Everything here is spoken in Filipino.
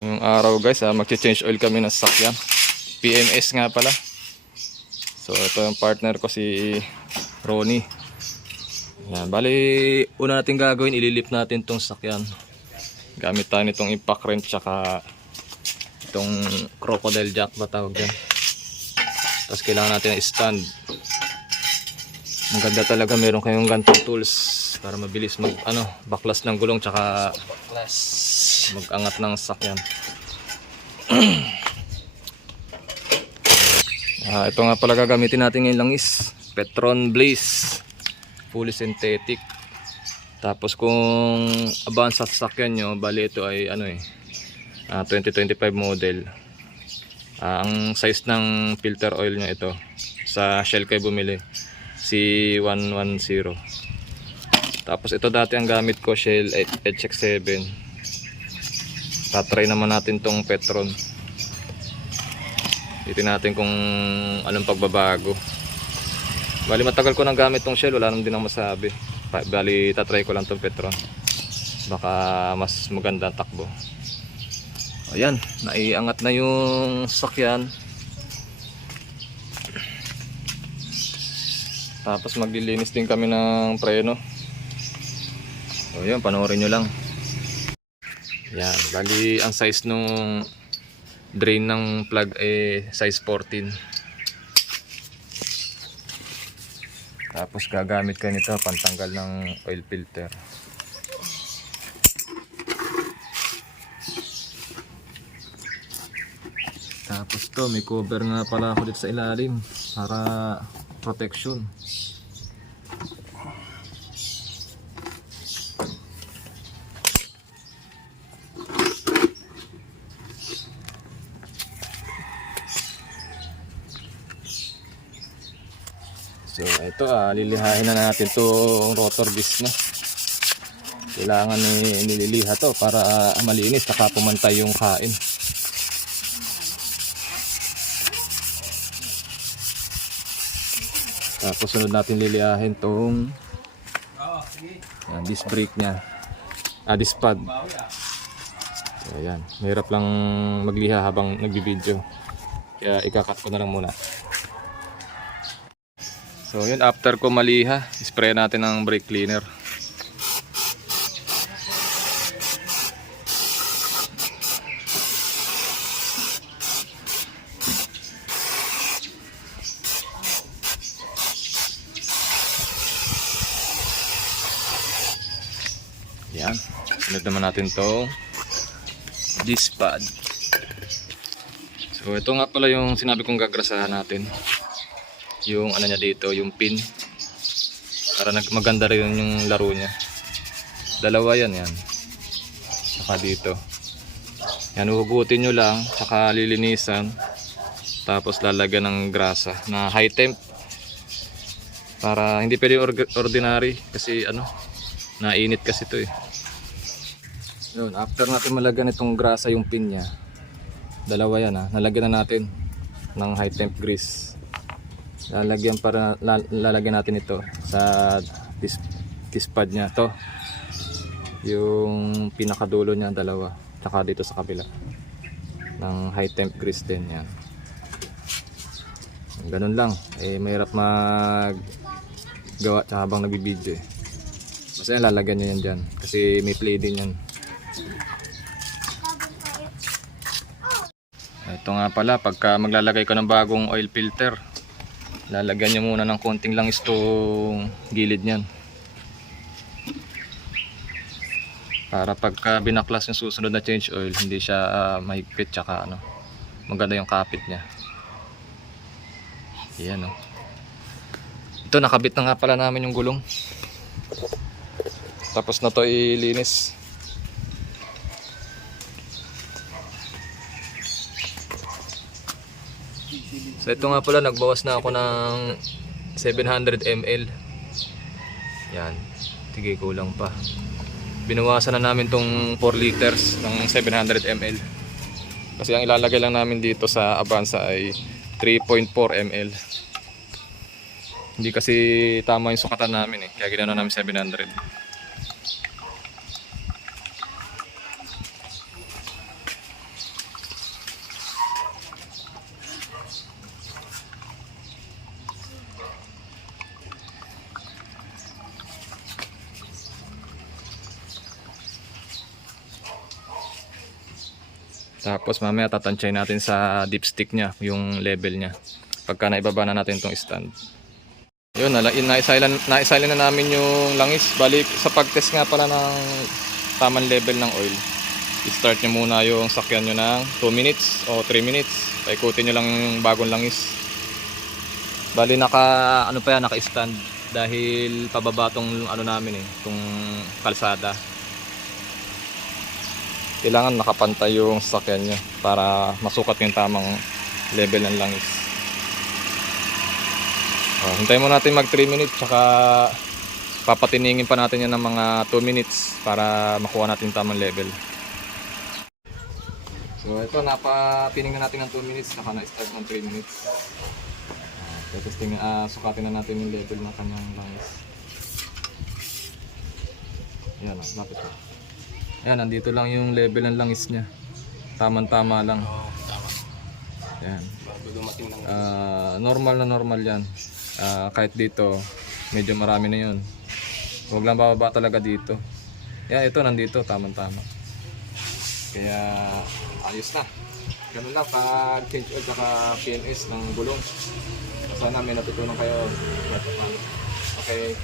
Ngayong araw guys, magche-change oil kami ng sasakyan. PMS nga pala. So ito yung partner ko, si Ronnie. Yan, bali una natin gagawin, ililip natin tong sasakyan. Gamit tayo nitong impact wrench tsaka itong crocodile jack ba tawag dyan. Tapos kailangan natin ng stand. Maganda talaga meron kayong ganitong tools para mabilis baklas ng gulong tsaka mag-angat ng sasakyan. Ito nga pala gagamitin natin ngayon lang is Petron Blaze fully synthetic. Tapos kung advance sa sasakyan nyo, bali ito ay 2025 model. Ang size ng filter oil nyo ito, sa Shell kayo bumili, C110. Tapos ito dati ang gamit ko, Shell HX7. Tatry naman natin tong Petron. Titingnan natin kung anong pagbabago. Bali matagal ko nang gamit tong Shell, wala naman din akong masabi. Bali tatry ko lang tong Petron. Baka mas maganda ang takbo. Ayan, naiangat na yung sasakyan. Tapos maglilinis din kami ng preno. O yun, panoorin nyo lang. Yan, bali ang size nung drain ng plug ay size 14. Tapos gagamit kayo nito pantanggal ng oil filter. Tapos to, may cover nga pala ako dito sa ilalim para protection. So ito lilihain na natin itong rotor disc na. Kailangan nililiha to para malinis saka pumantay yung kain. Tapos sunod natin lilihahin itong disc brake nya, disc pad. So ayan, mahirap lang magliha habang nagbibideo, kaya ikakat ko na lang muna. So yun, after ko maliha, spray natin ng brake cleaner. Yan, sunod naman natin to disc pad. So ito nga pala yung sinabi kong gagrasahan natin. Yung niya dito, yung pin, para maganda rin yung laro niya. Dalawa yan. Saka dito yan, hugutin nyo lang saka lilinisan. Tapos lalagyan ng grasa na high temp, para hindi pwede ordinary kasi nainit kasi ito yun. After natin malagyan itong grasa yung pin nya, dalawa yan nalagyan na natin ng high temp grease. Lalagyan natin ito sa disc pad nya to, yung pinakadulo nya dalawa, tsaka dito sa kabila ng high temp grease din yan. Ganun lang, mahirap maggawa tsaka habang nagbibideo basta lalagyan nyo yan dyan kasi may play din yan. Ito nga pala, pagka maglalagay ko ng bagong oil filter, lalagyan nyo muna ng konting langis itong gilid nyan, para pagka binaklas yung susunod na change oil, hindi siya mahigpit tsaka maganda yung kapit nya. Yan ito, nakabit na nga pala namin yung gulong. Tapos na to ilinis. So ito nga pala, nagbawas na ako ng 700 ml. Yan, tigay kulang pa. Binawasan na namin tong 4 liters ng 700 ml. Kasi ang ilalagay lang namin dito sa Avanza ay 3.4 ml. Hindi kasi tama yung sukatan namin kaya ginano namin 700. Tapos mamaya tatansyahin natin sa dipstick niya, yung level niya. Pagka naibaba na natin itong stand. Yun, naisilent na namin yung langis. Balik sa pag-test nga pala ng tamang level ng oil. I-start nyo muna yung sakyan nyo ng 2 minutes o 3 minutes. Paikutin nyo lang yung bagong langis. Bali naka-stand dahil pababa tong ano namin tong kalsada. Kailangan nakapantay yung sakyan nyo para masukat yung tamang level ng langis. Hintayin mo natin mag 3 minutes tsaka papatiningin pa natin yan ng mga 2 minutes para makuha natin tamang level. So ito, napatiningnan natin ng 2 minutes saka na-start ng 3 minutes. Tapos sukatin na natin yung level ng kanyang langis. Ayan, lapit na. Ayan, nandito lang yung level ng langis niya. Tama lang. Ayan. Normal na normal yan. Kahit dito, medyo marami na yun. Huwag lang bababa talaga dito. Ayan, ito nandito, tama. Kaya ayos na. Ganun lang pag change oil saka PNS ng gulong. Sana may natutunan kayo. Okay.